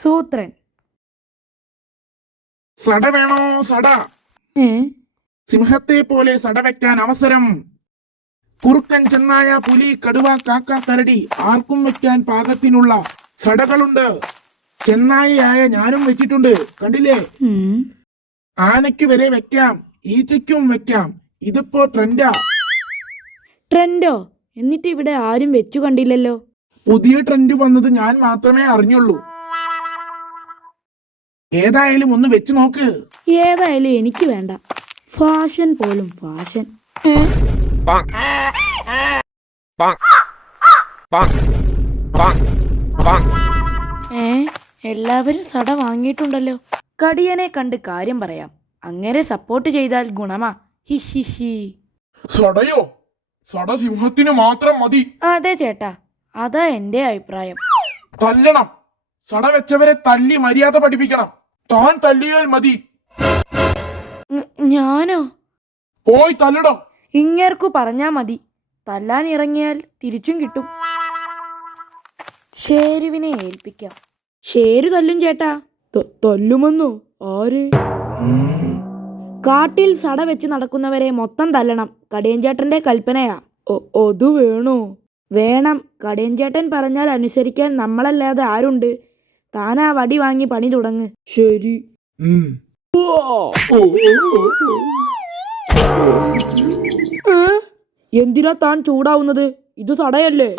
സൂത്രൻ. സട വേണോ? സട. സിംഹത്തെ പോലെ സട വെക്കാൻ അവസരം. കുറുക്കൻ ചെന്നായ പുലി കടുവ കാക്ക കരടി ആർക്കും വെക്കാൻ പാകത്തിനുള്ള സടകളുണ്ട്. ചെന്നായയായ ഞാനും വെച്ചിട്ടുണ്ട്. കണ്ടില്ലേ. ആനയ്ക്ക് വരെ വെക്കാം ഈച്ചയ്ക്കും വെക്കാം ഇതിപ്പോ ട്രെൻഡാ. ട്രെൻഡോ? എന്നിട്ട് ഇവിടെ ആരും വെച്ചു കണ്ടില്ലല്ലോ. പുതിയ ട്രെൻഡ് വന്നത് ഞാൻ മാത്രമേ അറിഞ്ഞുള്ളൂ. ഏതായാലും ഒന്ന് വെച്ച് നോക്ക്. ഏതായാലും എനിക്ക് വേണ്ട. ഫാഷൻ പോലും ഫാഷൻ. ഏ? എല്ലാവരും സട വാങ്ങിയിട്ടുണ്ടല്ലോ. കടിയനെ കണ്ട് കാര്യം പറയാം. അങ്ങനെ സപ്പോർട്ട് ചെയ്താൽ ഗുണമാ. ഹി ഹി ഹി. സടയോ? സട സിംഹത്തിന് മാത്രം മതി. അതെ ചേട്ടാ. അതാ എന്റെ അഭിപ്രായം. തല്ലണം. സട വെച്ചവരെ തല്ലി മര്യാദ പഠിപ്പിക്കണം. താൻ തല്ലിയാൽ മതി. ഞാനോ? പോയി തല്ലടോ. ഇങ്ങേർക്കു പറഞ്ഞാ മതി. തല്ലാൻ ഇറങ്ങിയാൽ തിരിച്ചും കിട്ടും. ഷേരുവിനെ ഏൽപ്പിക്കാം. ഷേരു തല്ലും ചേട്ടാ. തല്ലുമെന്നോ? ആര്? കാട്ടിൽ സട വെച്ച് നടക്കുന്നവരെ മൊത്തം തല്ലണം. കടിയഞ്ചേട്ടന്റെ കൽപ്പനയാ. അത് വേണോ വേണം. കടിയഞ്ചേട്ടൻ പറഞ്ഞാൽ അനുസരിക്കാൻ നമ്മളല്ലാതെ ആരുണ്ട്? താനാ വടി വാങ്ങി പണി തുടങ്ങ്. ശരി. എന്തിനാ താൻ ചൂടാവുന്നത്? ഇത് സടയല്ലേ?